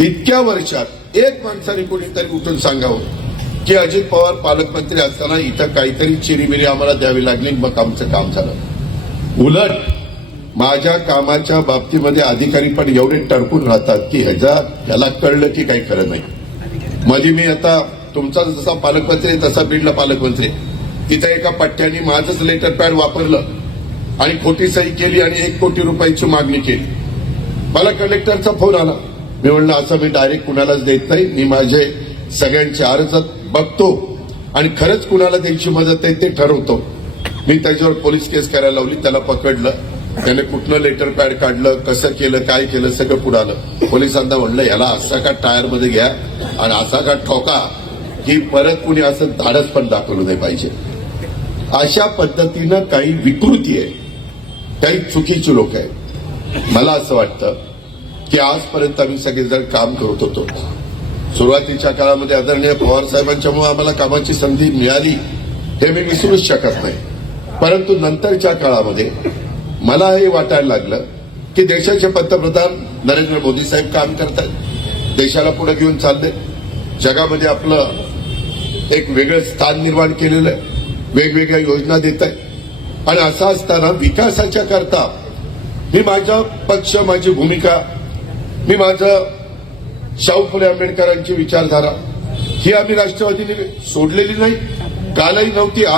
इतक्या वर्षात एक माणसाने कोणीतरी उठून सांगावं की अजित पवार पालकमंत्री असताना इथं काहीतरी चिरीमिरी आम्हाला द्यावी लागली मग आमचं काम झालं. उलट माझ्या कामाच्या बाबतीमध्ये अधिकारी पण एवढे टरकून राहतात की ह्याच्या याला कळलं की काही खरं नाही. मध्ये मी आता तुमचा जसा पालकमंत्री तसा बीडला पालकमंत्री तिथं एका पट्ट्याने माझंच लेटर पॅड वापरलं आणि खोटी सही केली आणि एक कोटी रुपयाची मागणी केली. मला कलेक्टरचा फोन आला. मी म्हणलं असं मी डायरेक्ट कुणालाच देत नाही. मी माझे सगळ्यांचे अर्ज बघतो आणि खरंच कुणाला द्यायची मदत आहे ते ठरवतो. मी त्याच्यावर पोलीस केस करायला लावली. त्याला पकडलं. त्याने कुठनं लेटर पॅड काढलं कसं केलं काय केलं सगळं पुढं आलं पोलिसांना म्हणलं याला असा का टायरमध्ये घ्या आणि असा का ठोका की परत कुणी असं धाडस पण दाखवलं नाही पाहिजे. अशा पद्धतीनं काही विकृती आहे. काही चुकीची लोक आहेत. मला असं वाटतं की आजपर्यंत आम्ही सगळेजण काम करत होतो. सुरुवातीच्या काळामध्ये आदरणीय पवार साहेबांच्यामुळे आम्हाला कामाची संधी मिळाली हे मी विसरूच शकत नाही. परंतु नंतरच्या काळामध्ये मला हे वाटायला लागलं की देशाचे पंतप्रधान नरेंद्र मोदी साहेब काम करतात देशाला पुढे घेऊन चालले. जगामध्ये आपलं एक वेगळं स्थान निर्माण केलेलं आहे वेगवेगळ्या योजना देत आहे आणि असं असताना विकासाच्या करता मी माझा पक्ष माझी भूमिका मी माझं शाहू फुले आंबेडकरांची विचारधारा ही आम्ही राष्ट्रवादीने सोडलेली नाही. कालही नव्हती आज